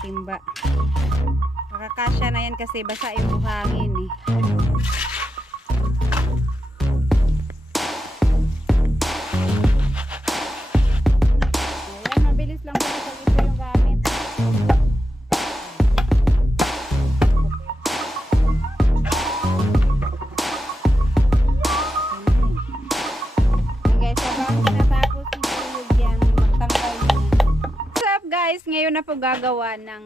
timba. Makakasya na yan kasi basa yung buhangin eh. Ayan, mabilis lang pala sa ito yung gamit. Guys, habang natapos yung tulog yan, magtangkay na. What's up guys? Ngayon na po gagawa ng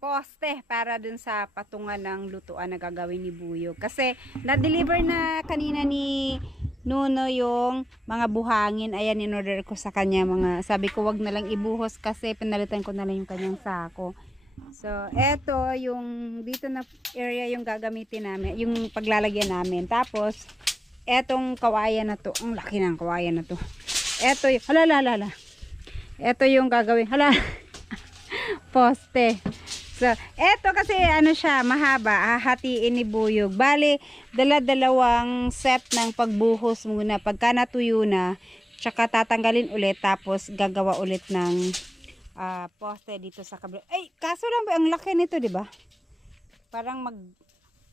poste para dun sa patungan ng lutuan na gagawin ni Buyog. Kasi na-deliver na kanina ni Nuno yung mga buhangin. Ayan, in-order ko sa kanya. Sabi ko wag na lang ibuhos kasi pinalitan ko na lang yung kanyang sako. So, eto yung dito na area yung gagamitin namin, yung paglalagyan namin. Tapos, etong kawayan na to. Ang laki ng kawayan na to. Eto yung, hala. Eto yung gagawin. Hala. Poste. So, eto kasi ano siya, mahaba, hahatiin ni Buyog. Bali, dalawang set ng pagbuhos muna. Pagka natuyo na, tsaka tatanggalin ulit, tapos gagawa ulit ng poste dito sa kabila. Ay, kaso lang ang laki nito, di ba? Parang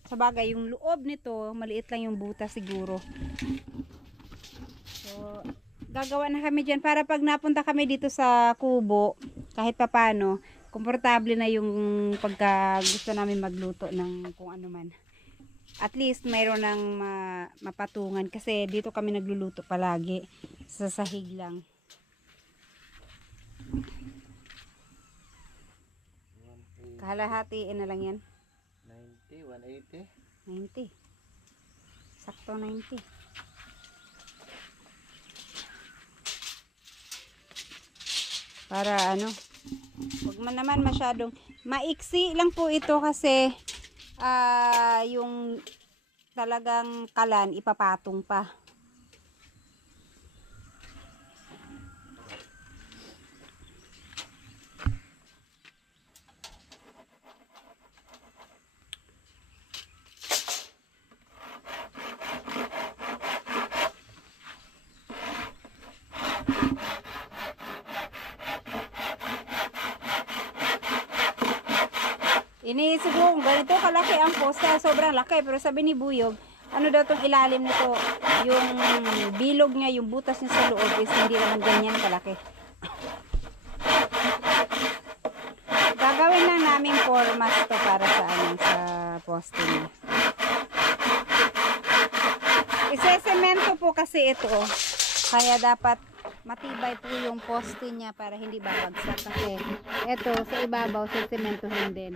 sa bagay, yung loob nito, maliit lang yung butas siguro. So, gagawa na kami dyan para pag napunta kami dito sa kubo, kahit papano, komportable na yung pagka gusto namin magluto ng kung ano man. At least mayroon ng mapatungan kasi dito kami nagluluto palagi sa sahig lang. Kalahatiin na lang yan. 90, 180. 90. Sakto 90. Para ano, huwag man naman masyadong maiksi lang po ito kasi yung talagang kalan ipapatong pa. Iniisip ko kung ganito kalaki ang poste, sobrang laki, pero sabi ni Buyog, ano daw tong ilalim nito, yung bilog niya, yung butas niya sa loob is hindi naman ganyan kalaki. Gagawin lang namin formas to para sa sa poste niya. Isesemento po kasi ito, kaya dapat matibay po yung poste niya para hindi babagsak kasi ito sa ibabaw sa sementohin din.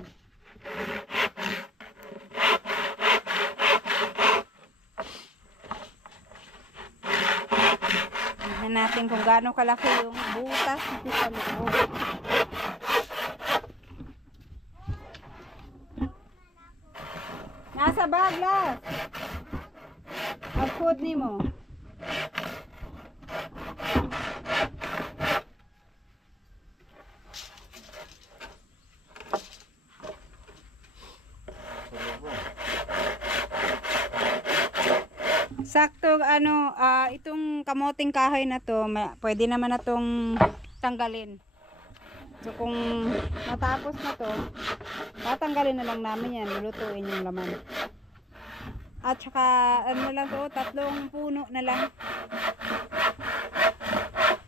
Tingnan natin kung gaano kalaki yung butas dito sa loob. Nasa bag lang. Mag-food ni mo. Sakto itong kamoting kahoy na to, pwede naman na tong tanggalin. So kung matapos na to, tatanggalin na lang namin yan, lulutuin yung laman. At saka ano lang to, 3 puno na lang.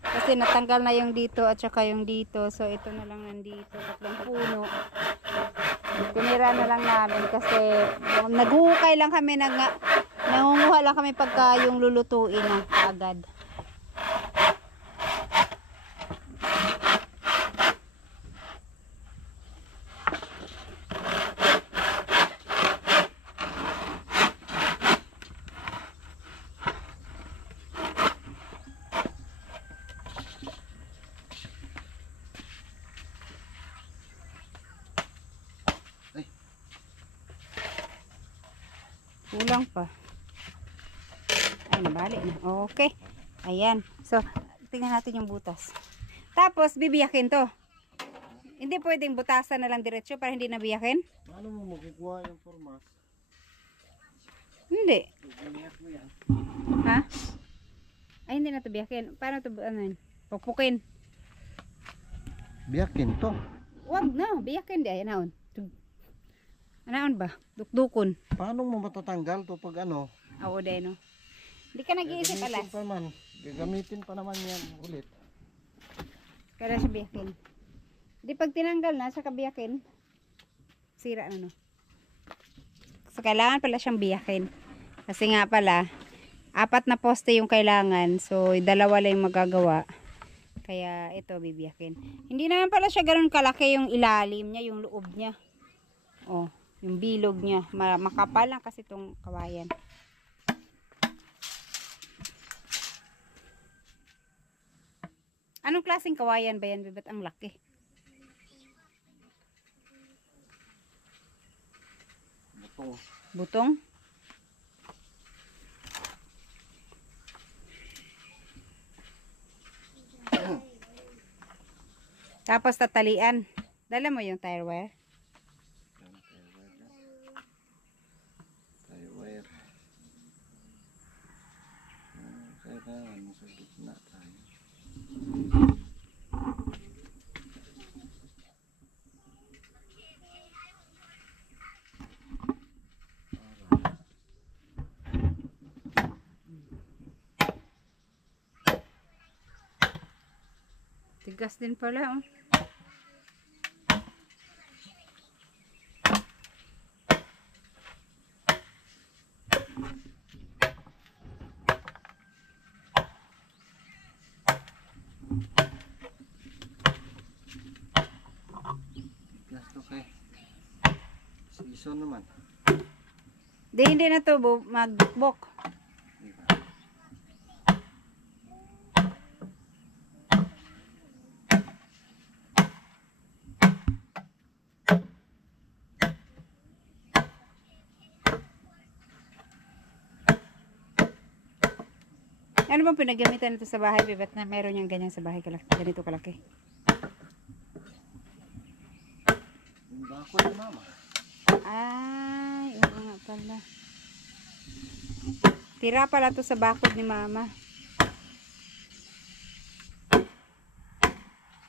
Kasi natanggal na yung dito at saka yung dito. So ito na lang nandito, 3 puno. Tinira na lang namin kasi naghukay lang kami, nangunguha lang kami pagka yung lulutuin na agad. Kulang pa. Ay, nabalik na. Okay. Ayan. So, tingnan natin yung butas. Tapos, bibiyakin to. Hindi pwedeng butasan na lang diretso para hindi nabiyakin? Paano mo makukuha yung formas? Hindi. Biniyak mo yan. Ha? Ay, hindi na to biyakin. Paano to, ano yun? Pupukin. Biyakin to. Wag na, biyakin di ay naon. Anaon ba? Dukdukon. Paano mo matatanggal to pag ano? Oo, day no. Hindi ka nag-iisip alas. Gagamitin pa naman yan ulit. Kaya siya biyakin. Di pag tinanggal na sa kabiyakin, sira na no. So, kailangan pala siyang biyakin. Kasi nga pala, 4 na poste yung kailangan. So, 2 lang yung magagawa. Kaya ito bibiyakin. Hindi naman pala siya ganun kalaki yung ilalim niya, yung loob niya. Oh, yung bilog niya. Makapal lang kasi itong kawayan. Anong klaseng kawayan ba yan? Ba't ang laki? Butong. Butong? Tapos tatalian. Dala mo yung tire wire? Tayo wire. Kailangan mo sa gitna tayo. Tigas din pala, oh. Gasto kay season naman. Hindi na to magbukbok. Diba? Ano bang pinagamitan nito sa bahay, Bebet, na meron yung ganyan sa bahay ganito kalaki? Yung bako ni mama. Ay, oo nga pala. Tira pala to sa bakod ni mama.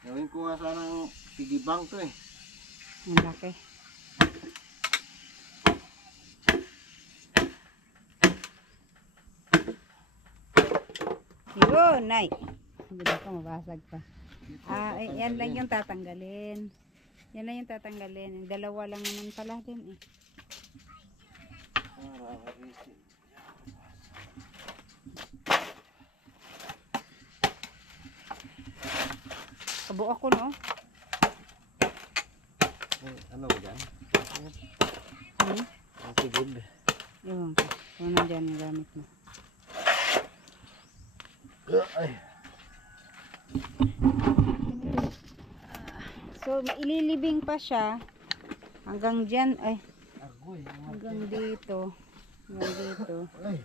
Gawin ko nga sanang pigibang to eh. Ang laki. Yun, nay. Hindi ko mabasag pa. Yan lang yung tatanggalin. Yan lang yung tatanggalin. Yung 2 lang naman pala din eh. Kabuo ako, no? Ano ba dyan? Ang sigid. Ewan ko. Kung ano dyan yung gamit mo. Ay. So, ililibing pa siya hanggang dyan. Ay, Agoy. hanggang dito. Hanggang dito. Ay.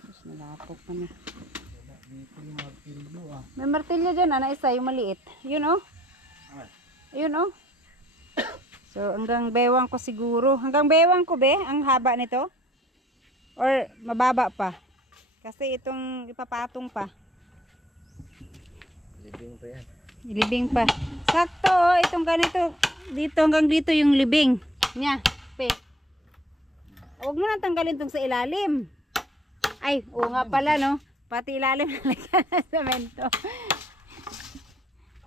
Tapos nalapok pa na. Dito yung martilyo ah. May martilyo dyan, isa, yung maliit. Yun, oh. Yun, oh. So, hanggang bewang ko siguro. Hanggang bewang ko, be, ang haba nito. Or, mababa pa. Kasi itong ipapatong pa. Libing pa yan. Libing pa. Sakto, oh, itong ganito. Dito, hanggang dito yung libing. Nya, pe. Huwag mo nang tanggalin itong sa ilalim. Ay, oo nga pala, no. Pati ilalim nalagyan ng semento.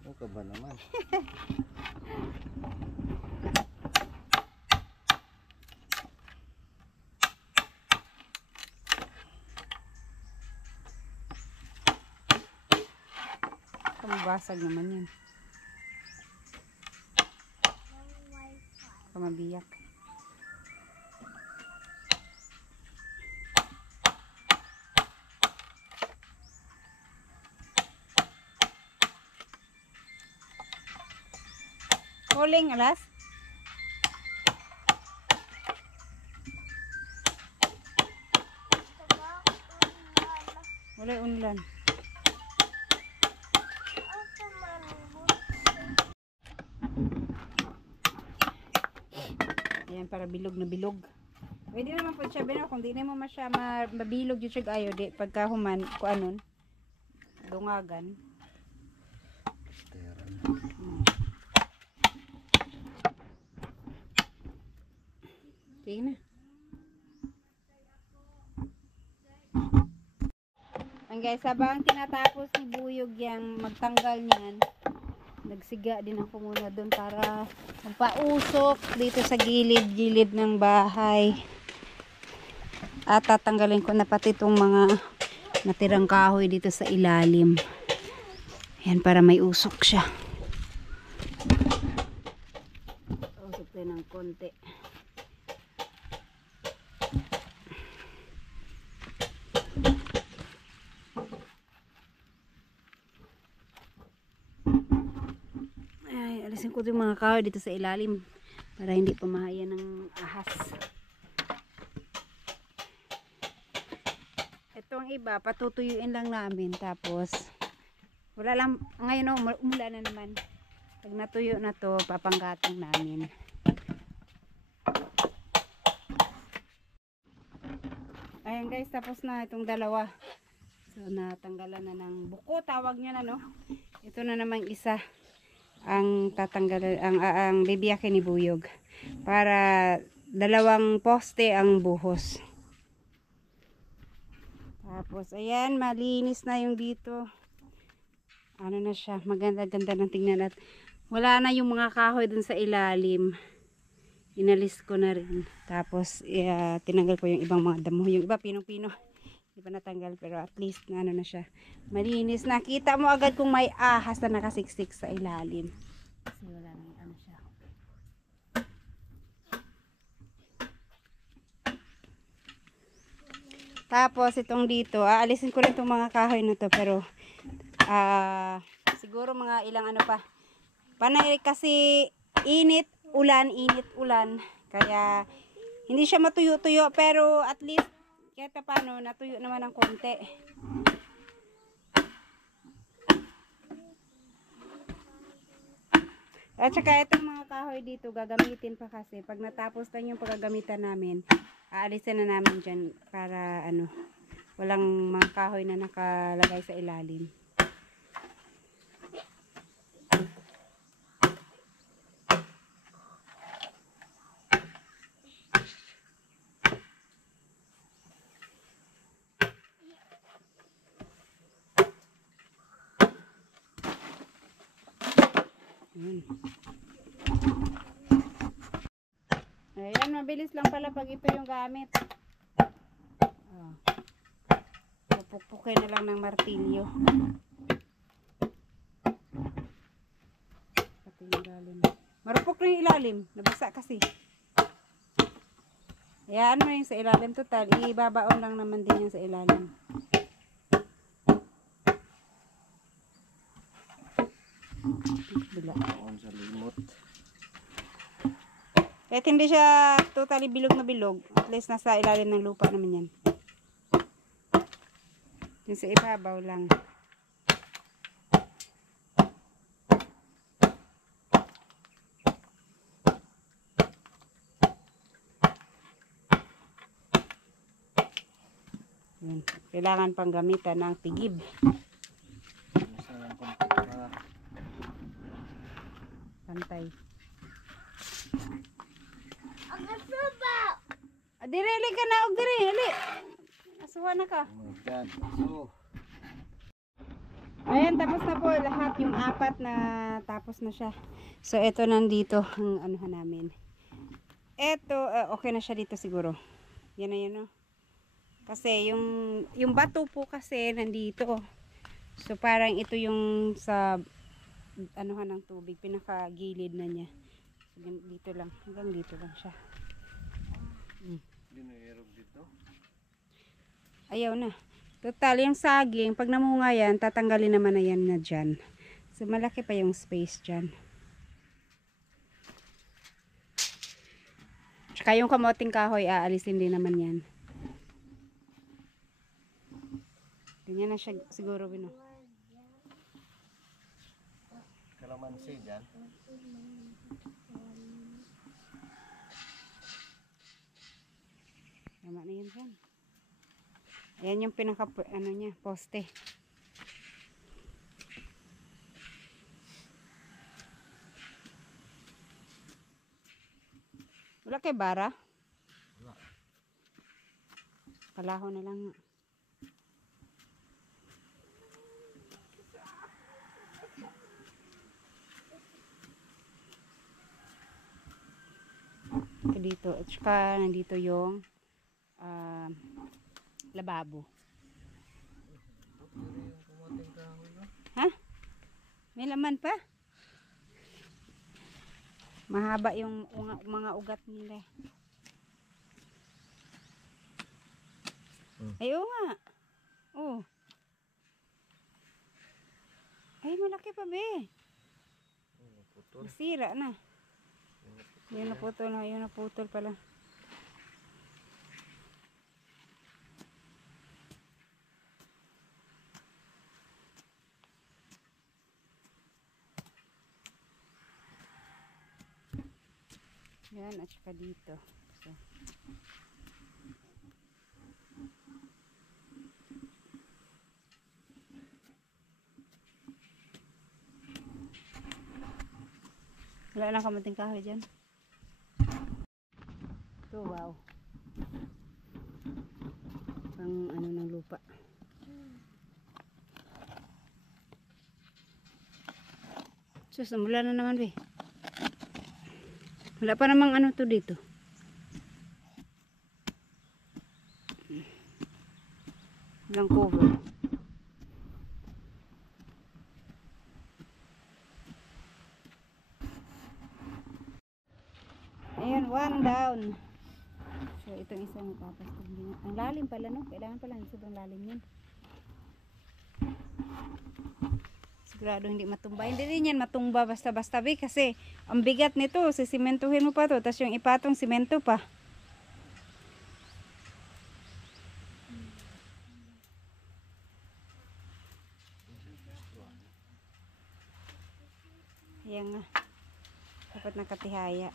Ano ka ba naman? Mabasag naman yan. Kamabiyak. Huling alas. Wala unlan. Ayan, para bilog na bilog. Pwede naman po siya, bino, kung di na mo masya mabilog yung siya ayo, di pagka human, kung anon, dungagan. Okay na. Ang guys, habang tinatapos ni Buyog yang magtanggal niyan, nagsiga din ako muna doon para magpausok dito sa gilid-gilid ng bahay. At tatanggalin ko na pati itong mga natirang kahoy dito sa ilalim. Ayan, para may usok siya. Usok din ng konti. Ay, alisin ko yung mga kahoy dito sa ilalim para hindi pamahaya ng ahas. Itong iba, patutuyuin lang namin. Tapos, wala lang, ngayon umulan na naman. Pag natuyo na to, papanggatong namin. Ayan guys, tapos na itong dalawa. So, natanggalan na ng buko. Tawag nyo na, no? Ito na namang isa ang tatanggalan, ang bibiyakin ni Buyog. Para dalawang poste ang buhos. Tapos, ayan, malinis na yung dito. Ano na siya, maganda-ganda ng tingnan. At wala na yung mga kahoy dun sa ilalim. Inalis ko na rin. Tapos, tinanggal ko yung ibang mga damo. Yung iba, pinong-pino. Hindi pa natanggal, pero at least, ano na siya. Malinis. Nakita mo agad kung may ahas na nakasiksik sa ilalim. Kasi wala na ano siya. Tapos itong dito, aalisin ko rin itong mga kahoy na to, pero siguro mga ilang ano pa. Panay kasi init, ulan, kaya hindi siya matuyo-tuyo, pero at least kahit paano natuyo naman ng konti. At saka itong mga kahoy dito gagamitin pa kasi pag natapos na yung paggagamitan namin, aalisin na namin dyan para ano, walang mga kahoy na nakalagay sa ilalim. Ayan, mabilis lang pala pag ito yung gamit. Pupukpukin na lang ng martilyo. Pati yung ilalim. Marupok na yung ilalim. Nabasa kasi. Ayan mo yung sa ilalim total. Ibabaon lang naman din yung sa ilalim. Sa limot. Kahit hindi siya totally bilog na bilog, at least nasa ilalim ng lupa naman yan. Yung sa ibabaw lang. Yan. Kailangan pang gamitan ng tigib. Pantay. Direli ka na og diri, ali. Asuha na ka. Ayan, tapos na po lahat yung apat na tapos na siya. So ito nandito ang anuhan namin. Ito okay na siya dito siguro. Yan na yan, no. Kasi yung bato po kasi nandito. So parang ito yung sa anuhan ng tubig, pinakagilid na niya. So, dito lang, hanggang dito lang siya. Dito? Ayaw na. Total, yung saging, pag namunga yan, tatanggalin naman na yan na dyan. So, malaki pa yung space dyan. Tsaka yung kamoting kahoy, aalisin din naman yan. Ganyan na siya siguro, Bino. Kalamansi dyan. Tama na yun dyan. Ayan yung pinaka, ano niya, poste. Wala kay bara? Kalahon na lang. Dito. At saka nandito yung lababo. Yung kumating kahoy, no? Ha? May laman pa? Mahaba yung mga ugat nila. Ay, oo nga. Oh. Ay, malaki pa, be. Putol. Nasira na. Yun naputol na. Yun naputol pala. Yan, at saka dito. So. Wala lang kamuting kahoy dyan. Ito, wow. Pang ano ng lupa. Sus, mula na naman, be. Wala pa namang ano to dito. Walang cover. Ayan, one down. So, itong isa natapos. Ang lalim pala, no? Kailangan pala sobrang lalim yan. Sigurado hindi matumba. Hindi rin yan matumba basta-basta, be. Kasi, ang bigat nito. Sisimentuhin mo pa to. Tapos yung ipatong simento pa. Ayan nga. Dapat nakatihaya.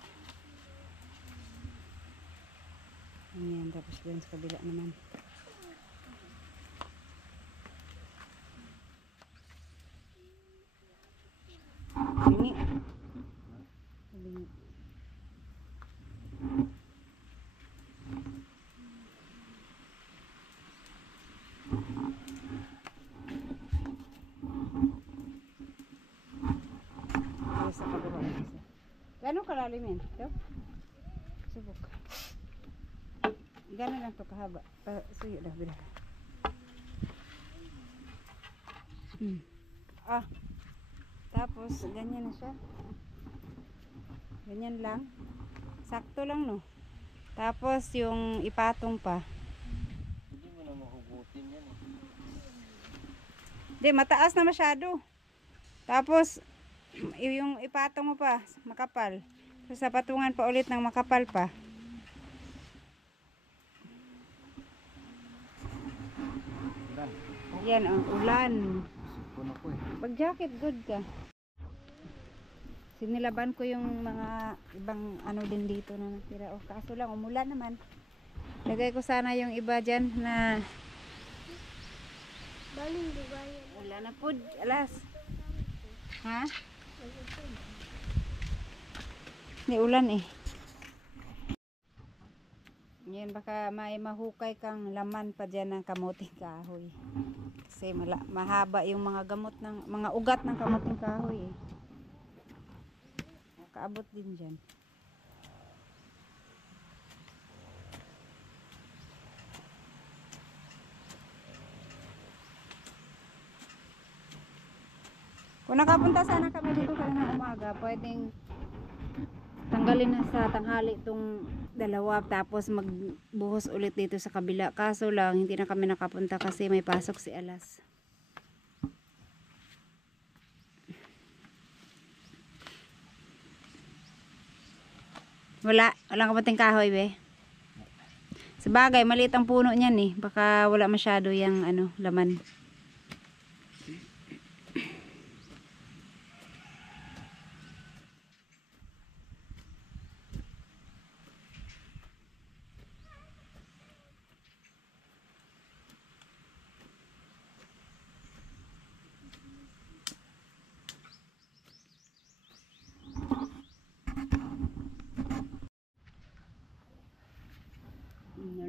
Ayan. Tapos dyan sa kabila naman. Bingi. Bingi. Sa kabila isa. Gano'ng kalalim yan? Ito? Subok. Gano'n lang ito kahaba. Suyo dah bila. Ah. Tapos, ganyan na siya. Ganyan lang. Sakto lang, no? Tapos, yung ipatong pa. Hindi mo na mahugutin yan. Hindi, mataas na masyado. Tapos, yung ipatong mo pa, makapal. So, sa patungan pa ulit ng makapal pa. Ulan. Yan, ang ulan. Puno ko eh. Pag jacket, good ka. Sinilaban ko yung mga ibang ano din dito na natira. O, kaso lang, umulan naman. Lagay ko sana yung iba dyan na wala na po, alas. Ha? Hindi ulan eh. Yan, baka may mahukay kang laman pa dyan ng kamuting kahoy. Kasi mahaba yung mga gamot ng mga ugat ng kamuting kahoy eh. Kaabot din dyan. Kung nakapunta sana kami dito kanina umaga, pwedeng tanggalin na sa tanghali itong dalawa tapos magbuhos ulit dito sa kabila. Kaso lang, hindi na kami nakapunta kasi may pasok si Alas. Walang kamuting kahoy, be. Sabagay, maliit ang puno niyan eh. Baka wala masyado yung ano, laman.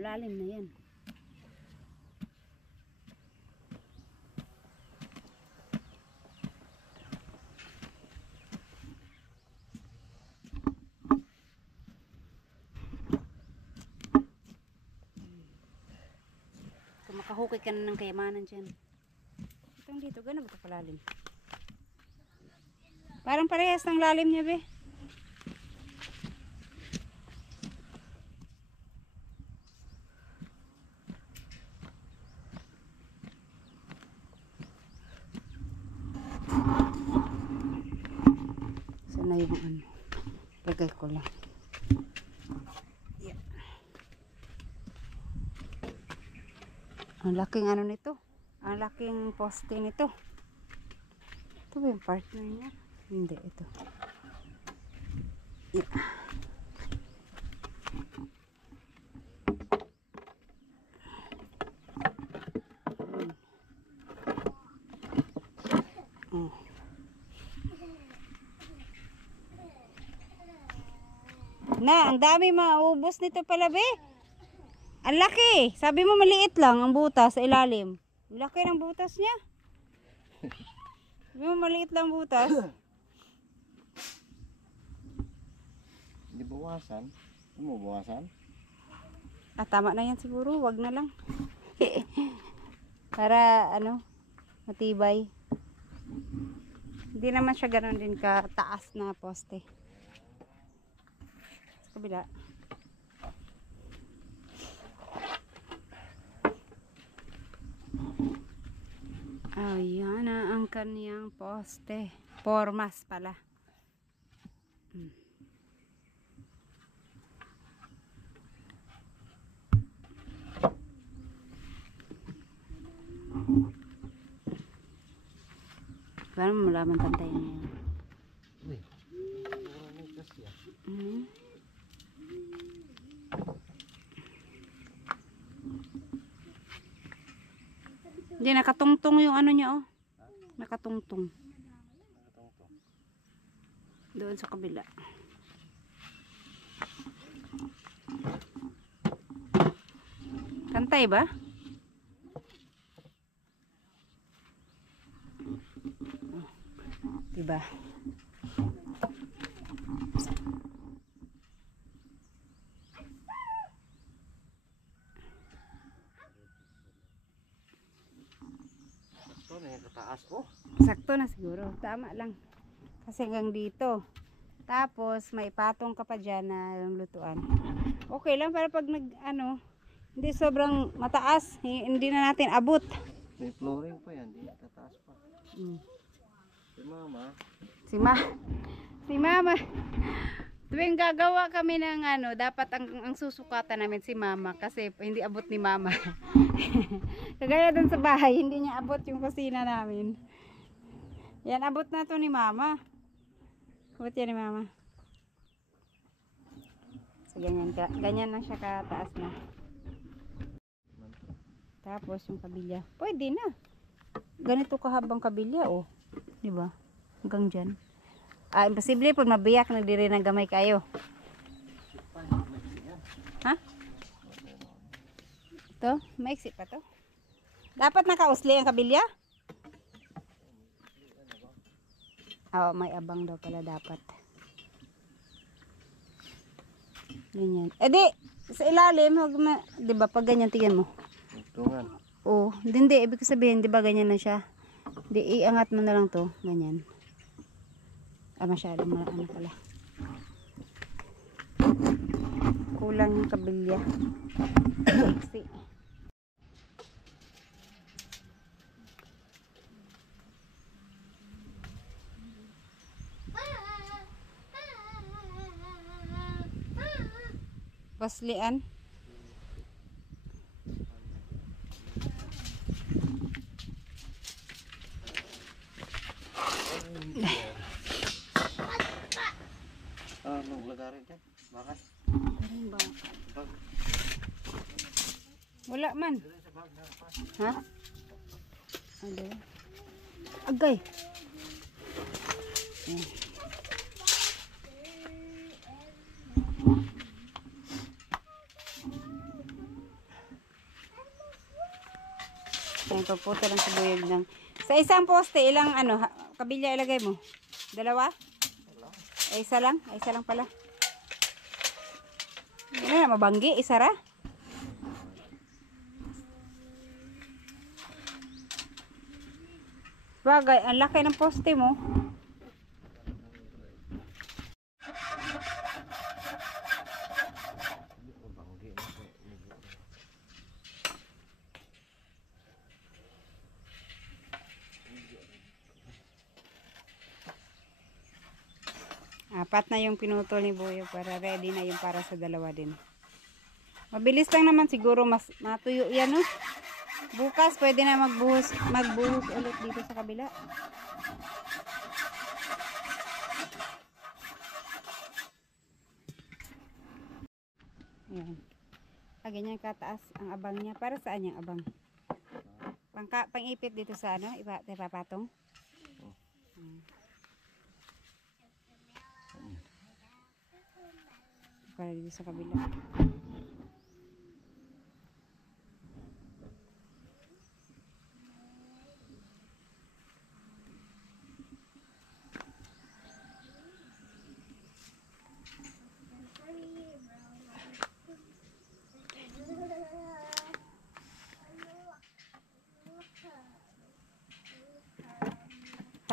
Lalim na yan. makahukay ka na ng kayamanan dyan. Itong dito, gano'n ba ito palalim? Parang parehas ng lalim niya, be. Sana yung ano. Lagay ko lang. Yeah. Ang laking ano nito. Ang laking poste nito. Ito ba yung partner niya? Hindi, ito. Yeah. Oh. Na, ang dami maubos nito pala, be. Ang laki. Sabi mo maliit lang ang butas sa ilalim. Ang laki ng butas niya. Sabi mo maliit lang butas. Hindi bawasan. Hindi mo bawasan? Ah, tama na yan siguro. Wag na lang. Para, ano, matibay. Hindi naman siya ganoon din ka taas na poste. Sa kabila. Ayan na ang kaniyang poste. Formas pala. Paano mo malaman pantayin niya yan? Uy. Ano kasi ah. Hindi, nakatungtong yung ano niya, oh. Nakatungtong. Doon sa kabila. Kantay ba? Diba? Ito na yung kataas ko. Sakto na siguro. Tama lang. Kasi hanggang dito. Tapos, may patong ka pa dyan na yung lutuan. Okay lang para pag nag, ano, hindi sobrang mataas. Hindi na natin abot. May flooring pa yan. Hindi kataas pa. Si mama. Si mama. Tuwing gagawa kami ng ano, dapat ang susukatan namin si mama kasi hindi abot ni mama. Kagaya dun sa bahay, hindi niya abot yung kusina namin. Yan, abot na to ni mama. Abot yan ni mama. So, ganyan lang siya kataas na. Tapos yung kabilya. Pwede na. Ganito kahabang kabilya, oh. Diba? Hanggang dyan. Ah, imposible pag mabiyak na diri ng gamay kayo. Ha? Ito? Maiksi pa to? Dapat nakausli ang kabilya? Oo, may abang daw pala dapat. Ganyan. Eh di, sa ilalim, di ba pag ganyan, tingnan mo. Tungan. Oo, hindi, ibig sabihin, di ba ganyan na siya? Di, iangat mo na lang to, ganyan. Ah, masyadong ano pala. Kulang yung kabilya. See. Paslian. Anong lagarin dyan? Bakit? Wala man. Ha? Ano? Agay. Ayan, pagputo lang sa buyog ng... Sa isang poste, ilang ano, kabilya ilagay mo? Dalawa? Ay, isa lang? Ay, isa lang pala. Ano na, mabanggi? Isa ra? Bagay, ang laki ng poste mo. Apat na yung pinutol ni Buyo para ready na yung para sa dalawa din. Mabilis lang naman siguro, mas matuyo yan, no? Bukas pwede na magbuhos ulit dito sa kabila. Ayan. Ganyan kataas ang abang niya. Para saan yung abang? Pang-ipit dito sa ano? Ipapatong? Para dito sa kabila.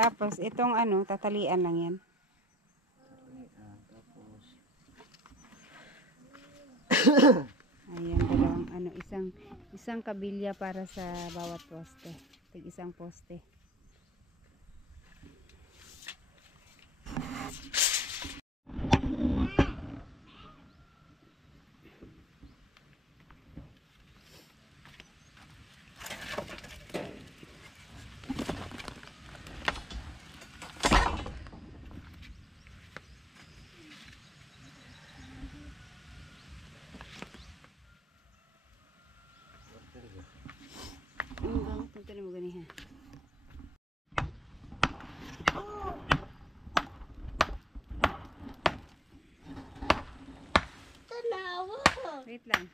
Tapos itong ano, tatalian lang yan. Ayan, dalawang ano, isang kabilya para sa bawat poste. Isang poste. Ito mo gani ha. Wait lang.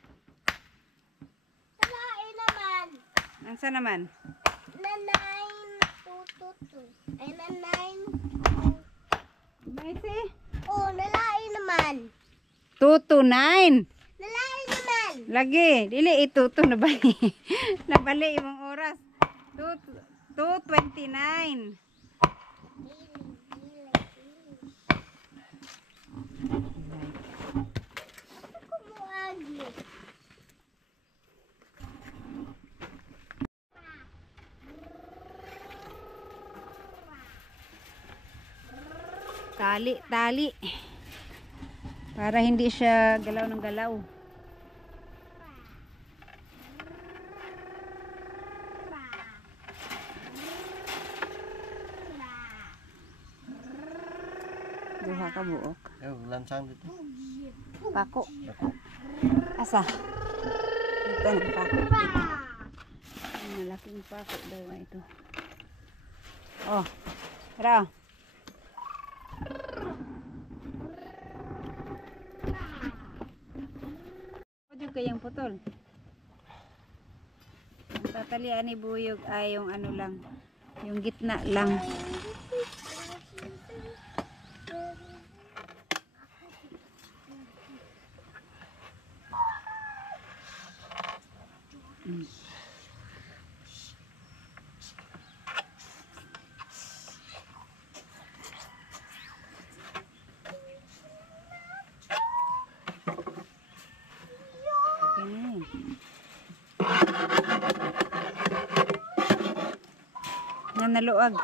Nalain naman. Ansa naman? Nanain. Tututu. Ay, nanain. Maisi? Oh, nalain naman. 2 to 9. Nalain naman. Lagi. Dili ito. Nabali. Nabali imong oras. 2:29. Kumuagi. Tali. Para hindi siya galaw ng galaw. Duha ka buok. Lansang dito. Pako. Asa? Ito na pako. Ang malaking pako daw na ito. Oh. Tara. Pwede kayang putol. Ang tatalian ni Buyog ay yung ano lang. Yung gitna lang. Naluag.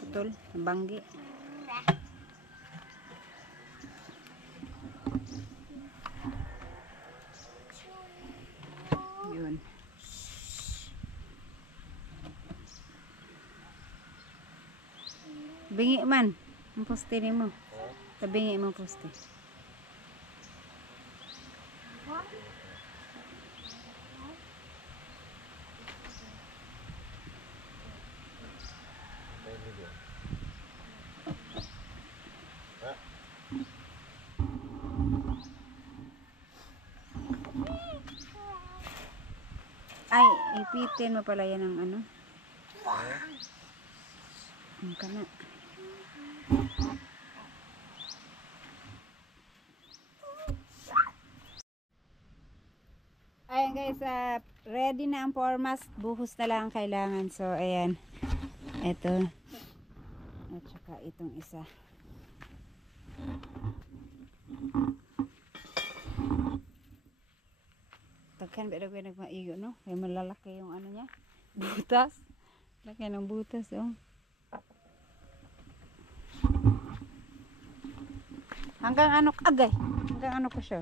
Putol, banggi. Yun. Bingi man ang poste nimo. Tabingi mo poste. Ay, ipitin mo pala yan ng ano. Ang kana. Ayan guys, ready na ang formas, buhos na lang ang kailangan. So ayan, ito at saka itong isa. Tagkan pero kaya nagmaigo, no? Kaya malalaki yung ano niya, butas. Laki ng butas, oh. Hanggang ano, agay. Hanggang ano ko siya.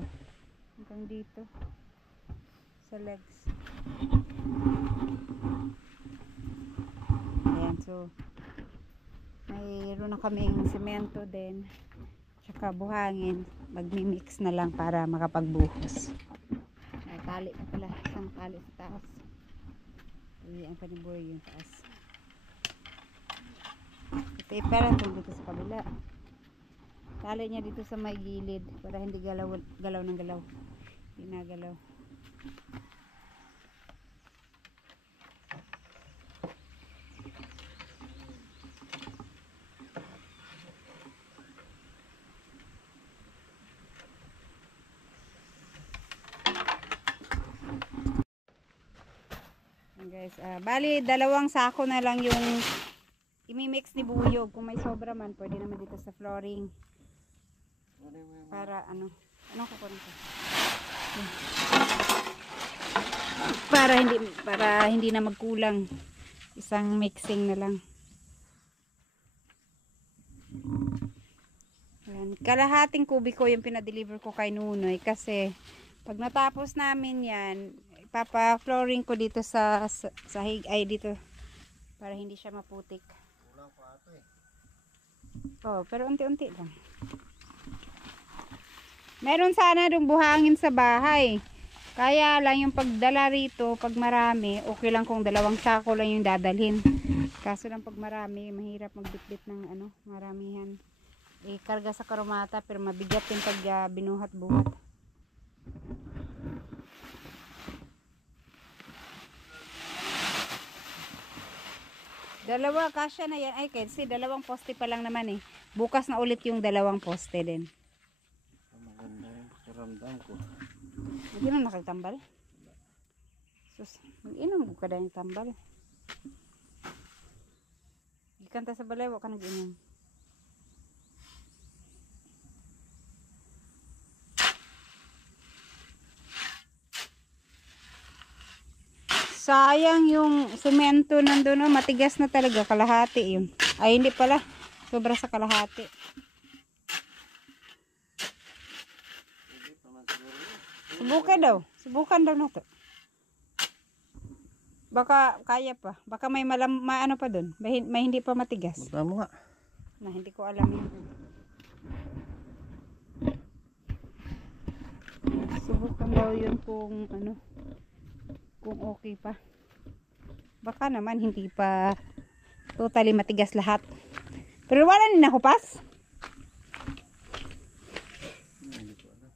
Hanggang dito. Sa legs. Ayan, so mayroon na kaming semento din. Tsaka buhangin. Magmi-mix na lang para makapagbuhos. Ay, tali na pala. Isang tali sa taas. Ay, ang panibor yung taas. Ito ipera dito sa kabila. Tali niya dito sa may gilid para hindi galaw ng galaw. Hindi nagalaw. Guys, bali dalawang sako na lang yung imimix ni Buyog. Kung may sobra man pwede naman dito sa flooring para ano kukunin ko para hindi na magkulang, isang mixing na lang. Ayan. Kalahating kubiko yung pinadeliver ko kay Nunoy kasi pag natapos namin yan ipapa-flooring ko dito sa sahig ay dito para hindi siya maputik. Kulang pa ito eh. Oh, pero unti-unti lang. Meron sana dong buhangin sa bahay. Kaya lang yung pagdala rito, pag marami, okay lang kung 2 sako lang yung dadalhin. Kaso lang pag marami, mahirap magbitbit ng ano, maramihan. Ikarga sa karumata pero mabigat yung pag binuhat-buhat. Dalawa, kasya na yan. Ay, kasi 2 poste pa lang naman eh. Bukas na ulit yung 2 poste din. Maganda yung pakiramdam ko. Hindi na nakagtambal. Sus, mag-inom ka dahil tambal. Gikanta sa balay, wak ka nag-inom. Sayang yung semento nandun, oh, matigas na talaga, kalahati yun. Ay hindi pala, sobra sa kalahati. Subukan daw na to. Baka kaya pa, baka may ano pa dun, may hindi pa matigas. Magdala mo nga. Na hindi ko alam yun. Subukan daw yun kung ano, kung okay pa. Baka naman hindi pa totally matigas lahat. Pero wala din nakupas. Hindi ko alam.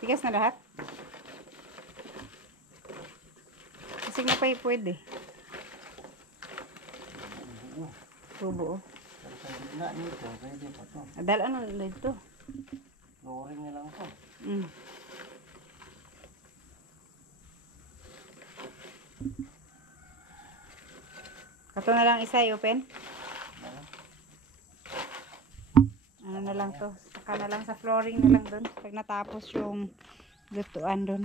Tigas na lahat. Kasi nga pa pwede. Bubuo. Na nito, pwede pa to. Adal ano dito? Flooring na lang to. Kato na lang isa i-open. Ano na lang to? Saka na lang sa flooring na lang doon. Pag natapos yung lutuan doon.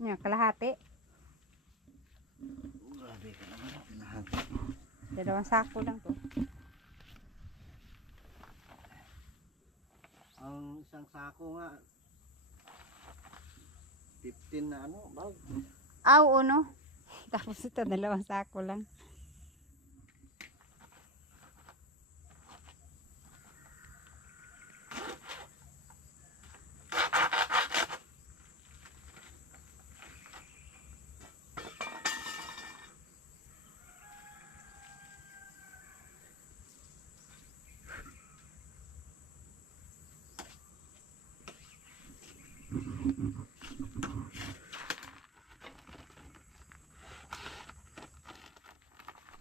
Yan, kalahati. Grabe ka naman. Lahat. 2 sako lang to. Ang isang sako nga 15 na ano, bag. Aw, no? Tapos ito, 2 sako lang.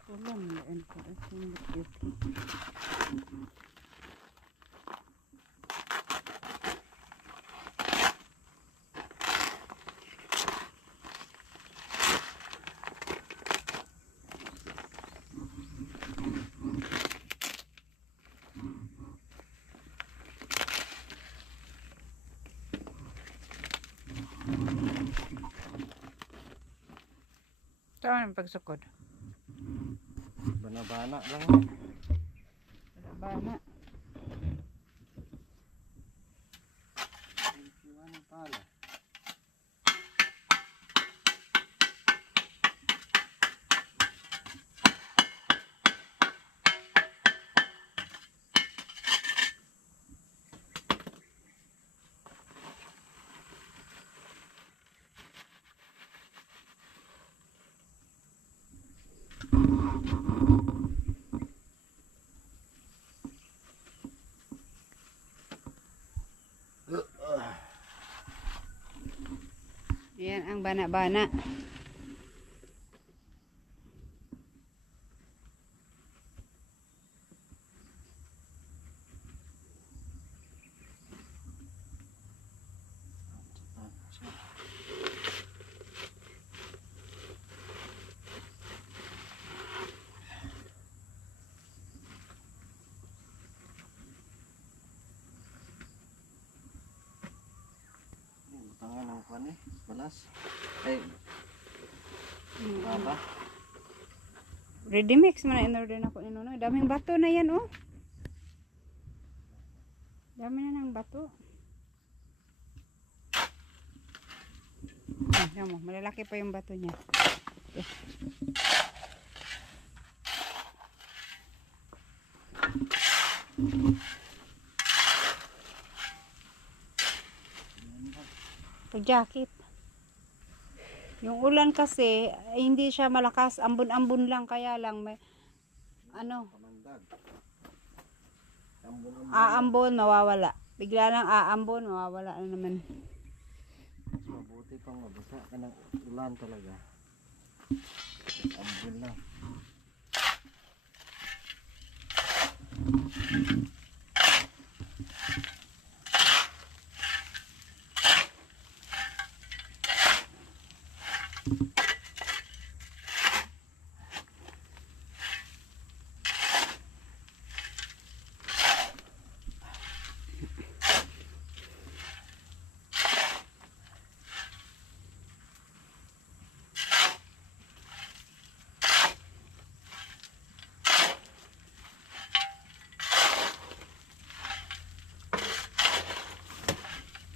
Ulan, laan ko. Cute. Saan ang pagsukod? Bana-bana lang. Bana. Ano pala? Ayan ang bana-bana. Butangan ng kwan eh. Balas. Ay. Apa? Ready mix man na in-order na ko ni Nonoy. Daming bato na yan, oh. Dami na ng bato. Yan mo, malalaki pa yung bato niya. Okay. Pag-jacket. Yung ulan kasi, ay, hindi siya malakas. Ambon-ambon lang, kaya lang may, ano, Pamandag. Ambon ang aambon, mawawala. Bigla lang aambon, mawawala na naman. mas mabuti pang mabasa ka ng ulan talaga. Ambon lang.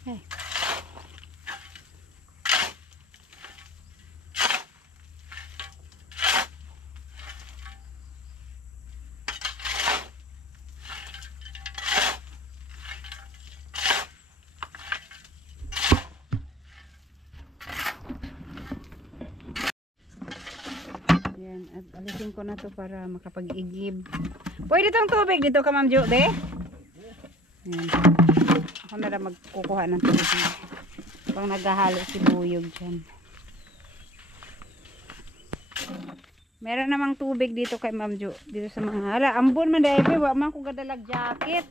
Hey. Yan, at alisin ko na to para makapag-igib. Pwede tong tubig dito ka, Ma'am Jo, be? Yan. Ako na lang magkukuha ng tubig. Pang naghahalo si Buyog dyan. Meron namang tubig dito kay Ma'am Jo. Dito sa mga hala. Ambon man dahil, be. Wala man ko gadalag jacket.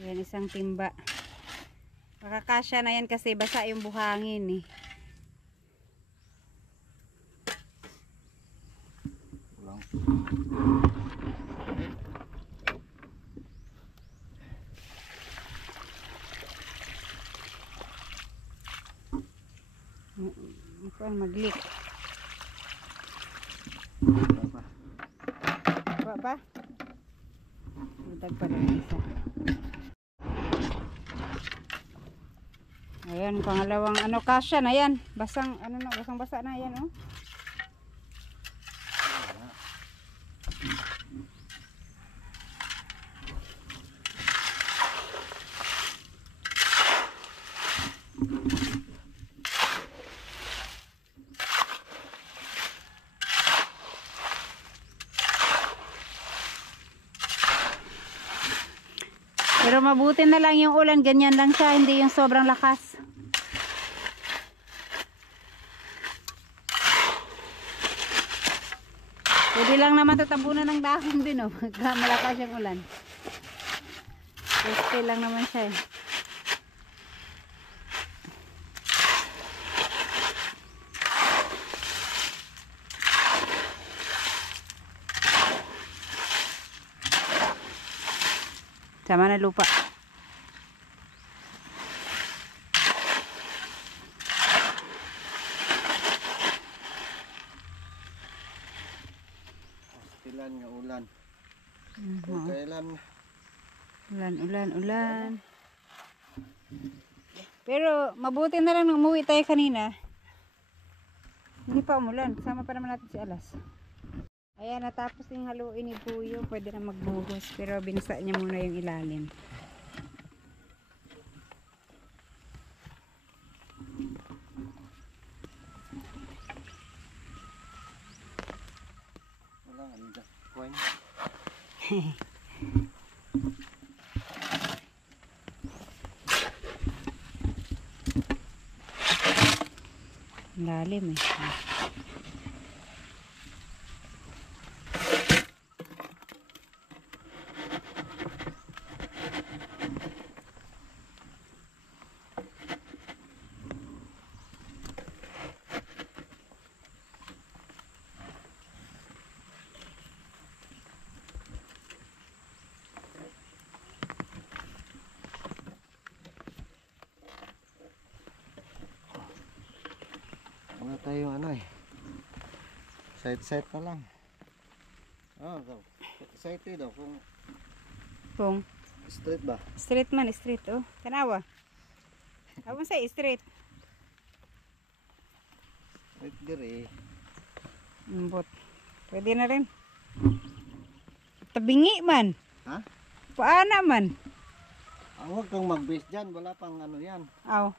Yan, isang timba. Makakasya na yan kasi basa yung buhangin eh. Ulang. Mag-leak. Apa? Apa pa? Budag pa rin isa. Ayan, pangalawang ano, kasya na yan. Basang, ano na, basang basa na yan, oh. Pero mabuti na lang yung ulan, ganyan lang siya, hindi yung sobrang lakas. Pwede lang naman tatabunan ng dahon din, oh. Pagka malakas yung ulan. Pwede lang naman siya, eh. Sama na lupa. Pastilan nga ulan. Mhm. Kung kailan Ulan. Pero mabuti na lang nung umuwi tayo kanina. Hindi pa umulan. Kasama pa naman natin si Alas. Ayan, natapos yung haluin ni Buyo. Pwede na magbuhos. Pero binasa niya muna yung ilalim. wala ang just coin. Lalim eh. Wala tayong ano eh. Side na lang. Side daw kung Kung straight ba? straight man, straight. Oh, tanawa. Ako sa straight. Straight dire. Ambot. Pwede na rin. Tabingi man. Ha? Paana man. Huwag kang mag-base dyan. Wala pang ano yan. Aw.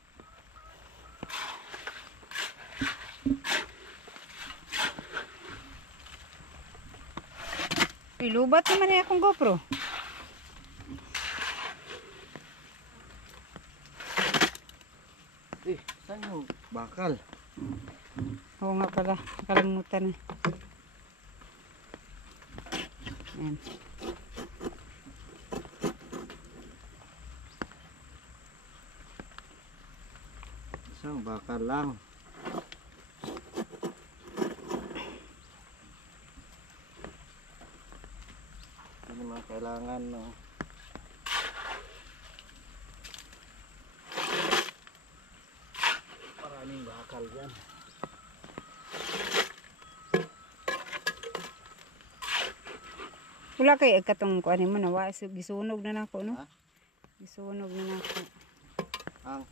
Ilubat naman eh akong GoPro. Saan yung bakal? Oo nga pala. Nakalimutan na. Ayan. Isang bakal lang. Hindi naman kailangan ng maraming bakal dyan. Wala kay katong kuan mo na wa gisunog na nako no. Ha? Gisunog na nako. Ang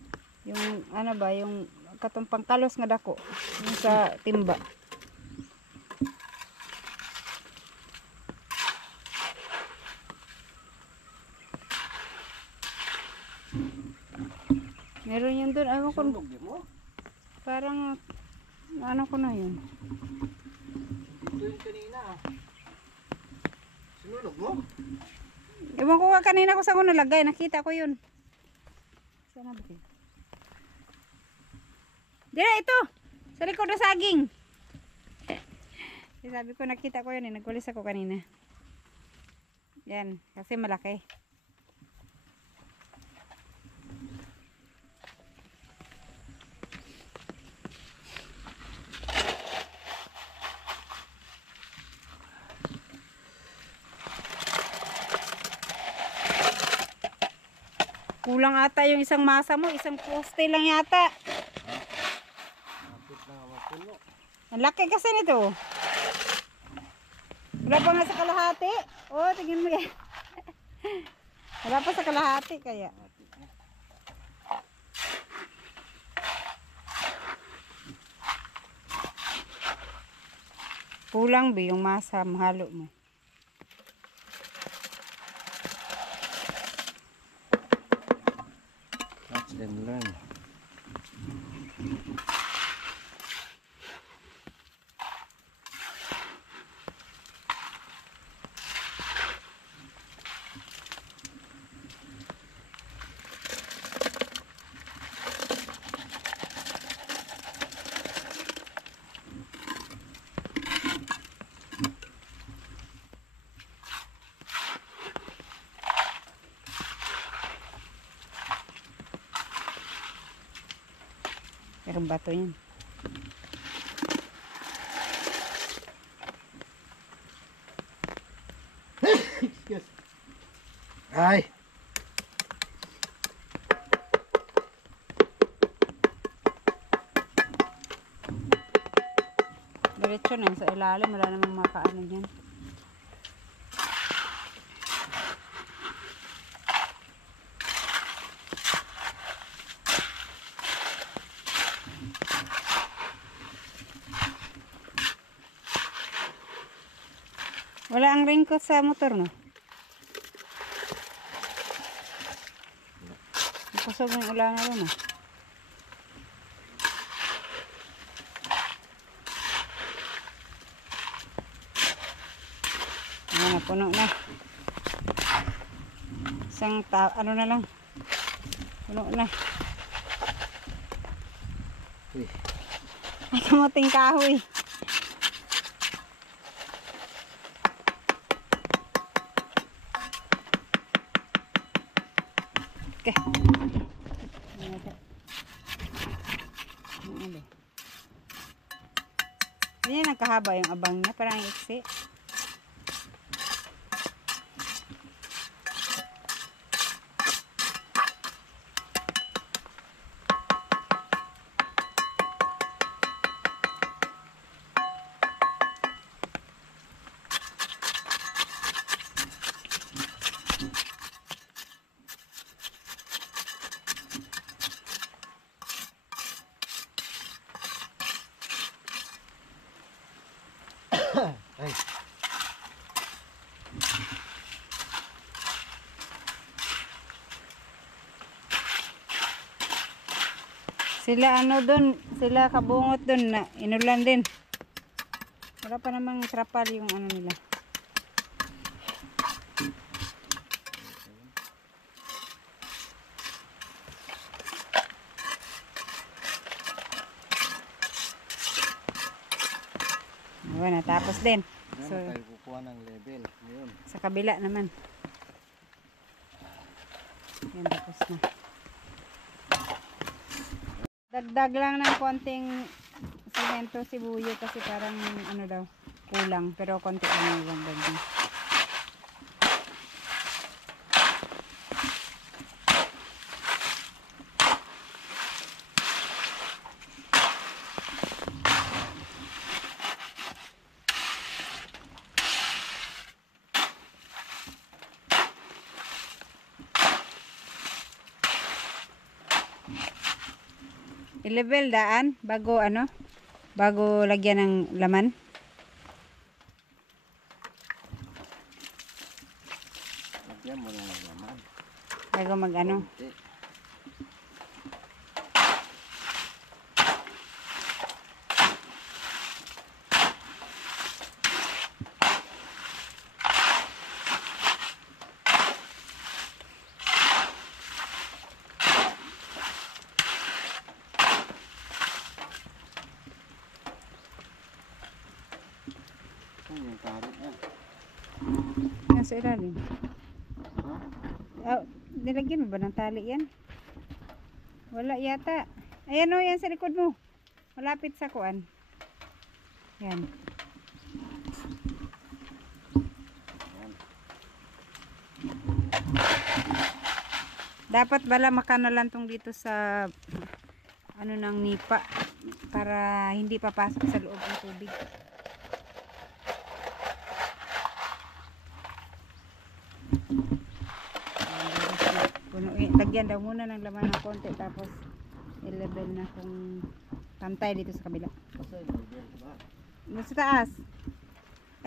Yung ano ba yung katong pangkalos nga dako yung sa timba. Meron yun doon. Ayaw ko. sunog di mo? Parang ano ko na yun. Ito yung kanina. Sinunog mo? Ewan ko nga kanina ko sa ko nalagay. Nakita ko yun. Sana ba yun? Dira ito. Sa likod na saging. Sabi ko nakita ko yun eh. Nagwalis ako kanina. Yan. Kasi malaki. Kulang ata yung isang masa mo. Isang poste lang yata. Kapit na mapuno. Ang laki kasi nito. Wala pa nga sa kalahati. Oh, tingin mo yan. Wala pa sa kalahati kaya. Kulang ba yung masa mahalo mo. Watch and learn. Merong bato yan. Excuse. Ay! Diretso na sa ilalim. Wala namang makaano dyan. Wala ang raincoat sa motor mo. Napusog yung ulangan rin ah. Ayan na, puno na. Isang ano na lang. Puno na. Uy. Ay, kamuting kahoy. Okay. Ganyan ang kahaba yung abang niya. Parang iksi. Ay! Sila ano dun, sila kabungot dun na inulan din. Wala pa namang trapal yung ano nila. Ayan, natapos din. Yan, So, tayo kukuha ng level. Ngayon. sa kabila naman. Yan, tapos na. Dagdag lang ng konting simento si Buyo kasi parang ano daw, kulang. Pero konti lang yung dagdag. I-level daan bago ano, bago lagyan ng laman. Lagyan mo lang ng laman. Bago mag ano. Konti. Yung karit niya. Nasa ilalim. Oh, nilagyan mo ba ng tali yan? Wala yata. Ayan o, yan sa likod mo. Malapit sa kuan. Yan. Dapat bala makano lang tong dito sa ano ng nipa para hindi papasok sa loob ng tubig. Lagyan daw muna ng laman ng konti tapos i-level na kung pantay dito sa kabila. Basta yung level, diba? Sa taas.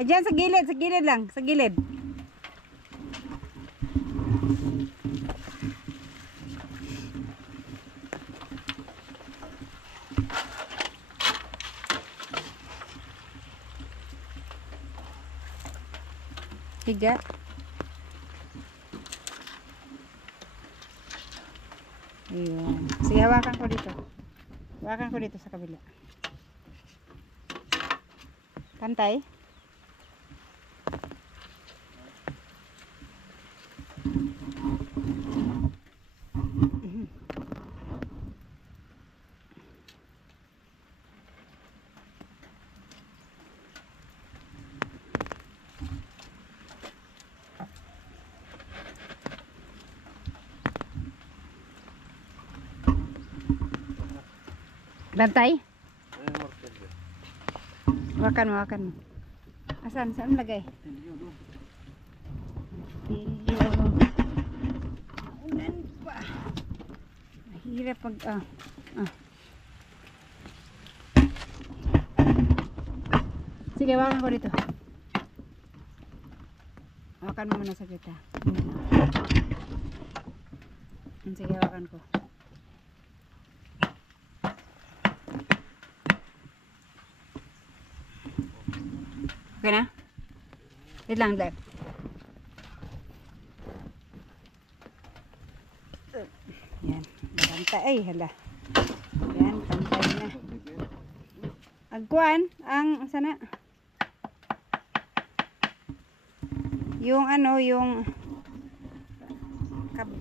Ayan sa gilid lang, sa gilid. Higa. Ayun. Sige, hawakan ko dito. Hawakan ko dito sa kabila. Pantay. Bantay? Ayun, martilyo. Wakan mo, wakan mo. Asan? Saan mo lagay? Martilyo doon. Pilyo. Unan pa. Mahirap pag... Sige, wakan ko dito. Wakan mo muna sa kita. Sige, wakan ko. Okay na? Wait lang, left. Yan. Bantay. Ay, hala. Yan, pantay na. Agkuan, ang sana. Yung ano, yung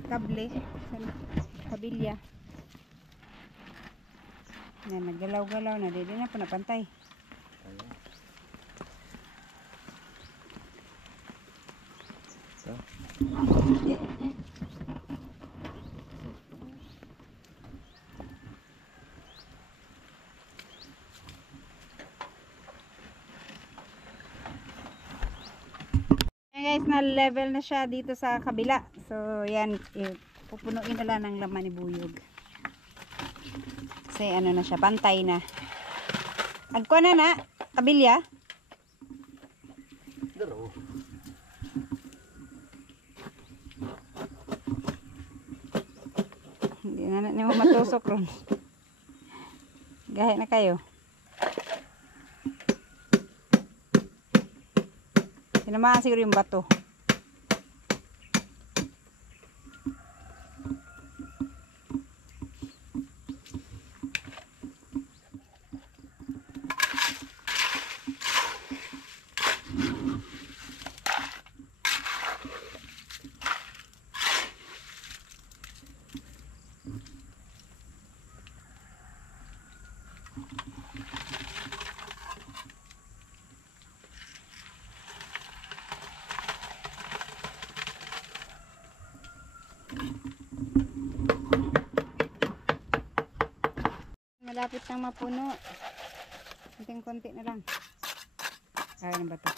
kable. Sana. Kabilya. Yan, naggalaw-galaw na. Dito na po napantay. So, Ayan guys, na level na siya dito sa kabila. So, yan, pupunuin na lang ng laman ni Buyog. Kasi ano na siya, pantay na. Agkuan na, kabilya. daro. Hindi na mo matusok ron. Gahe na kayo. Tinamaan siguro yung bato. Malapit nang mapuno. Konting-konti na lang. Kaya na ba ito?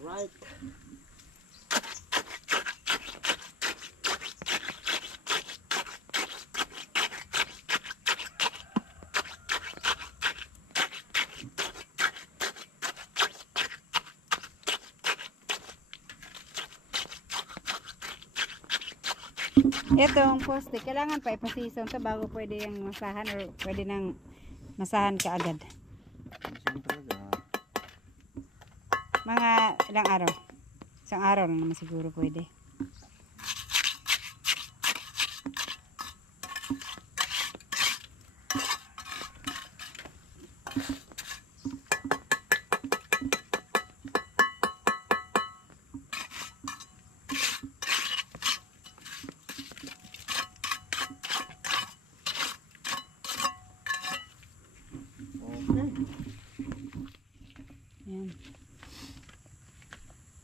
Alright. Itong poste, kailangan pa ipasison ito bago pwede yung masahan or pwede nang masahan ka agad. Saan talaga? Mga ilang araw. Isang araw lang naman siguro pwede. Okay. Yan.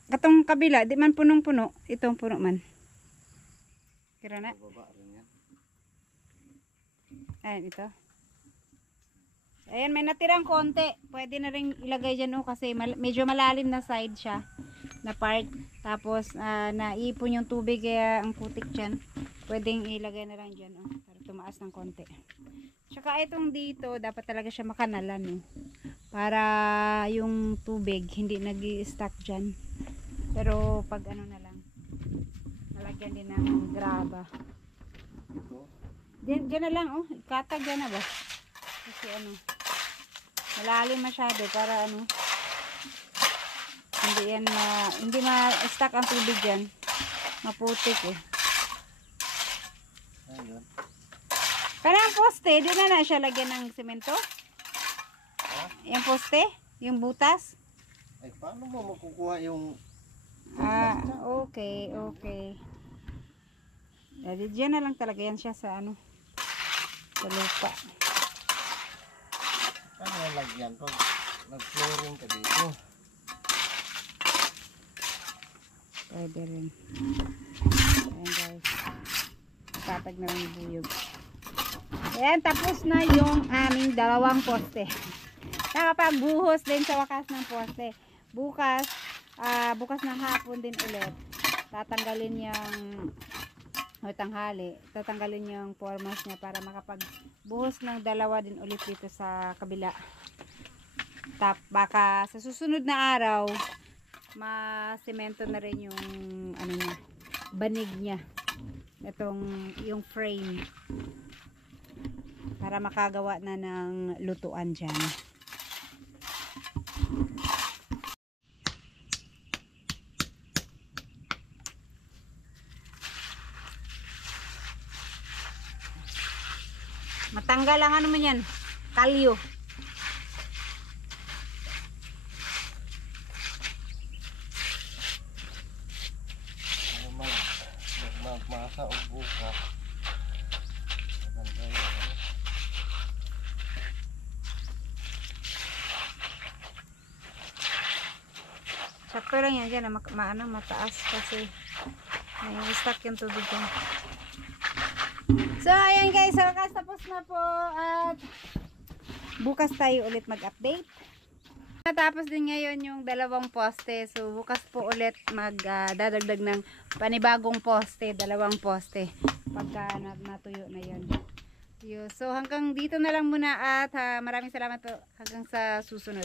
Katong kabila, di man punong-puno. Itong puno man. Kira na. Baba rin yan. Ayan, ito. Ayan, may natirang konti. Pwede na rin ilagay dyan kasi medyo malalim na side siya. Na part. Tapos, naipon yung tubig kaya ang putik dyan. Pwedeng ilagay na lang dyan. Para tumaas ng konti. Tsaka itong dito, dapat talaga siya makanalan. Para yung tubig hindi nag-i-stuck dyan. Pero pag ano na lang, nalagyan din ng graba. Ito. Diyan na lang, ikatag dyan na ba? Kasi ano, malalim masyado para ano, hindi ma-stuck ang tubig dyan. Maputik Ayun. Kanang poste, di na siya lagyan ng semento? Yung poste, yung butas. Ay, paano mo makukuha yung... Ah, okay, okay. Diyan na lang talaga yan siya sa ano, sa lupa. Paano nalagyan pag nag-flooring ka dito? Pwede rin. Ayan guys. Tatag na lang yung buyog. Ayan, tapos na yung aming dalawang poste. Nakapagbuhos din sa wakas ng poste. Bukas, bukas ng hapon din ulit. Tatanggalin yung o tanghali. Tatanggalin yung formas niya para makapagbuhos ng dalawa din ulit dito sa kabila. Baka sa susunod na araw, masemento na rin yung ano niya, banig niya. Itong yung frame para makagawa na ng lutuan dyan. Matanggal ang ano mo yan, kalyo. Magmasa o buka. Maganda yun. Sakto lang yan dyan, mataas kasi may stuck yung tubig dyan. So ayan guys, sa wakas tapos na po at bukas tayo ulit mag-update. Natapos din ngayon yung dalawang poste. So bukas po ulit magdadagdag ng panibagong poste, dalawang poste pagka natuyo na yun. So hanggang dito na lang muna at maraming salamat po hanggang sa susunod.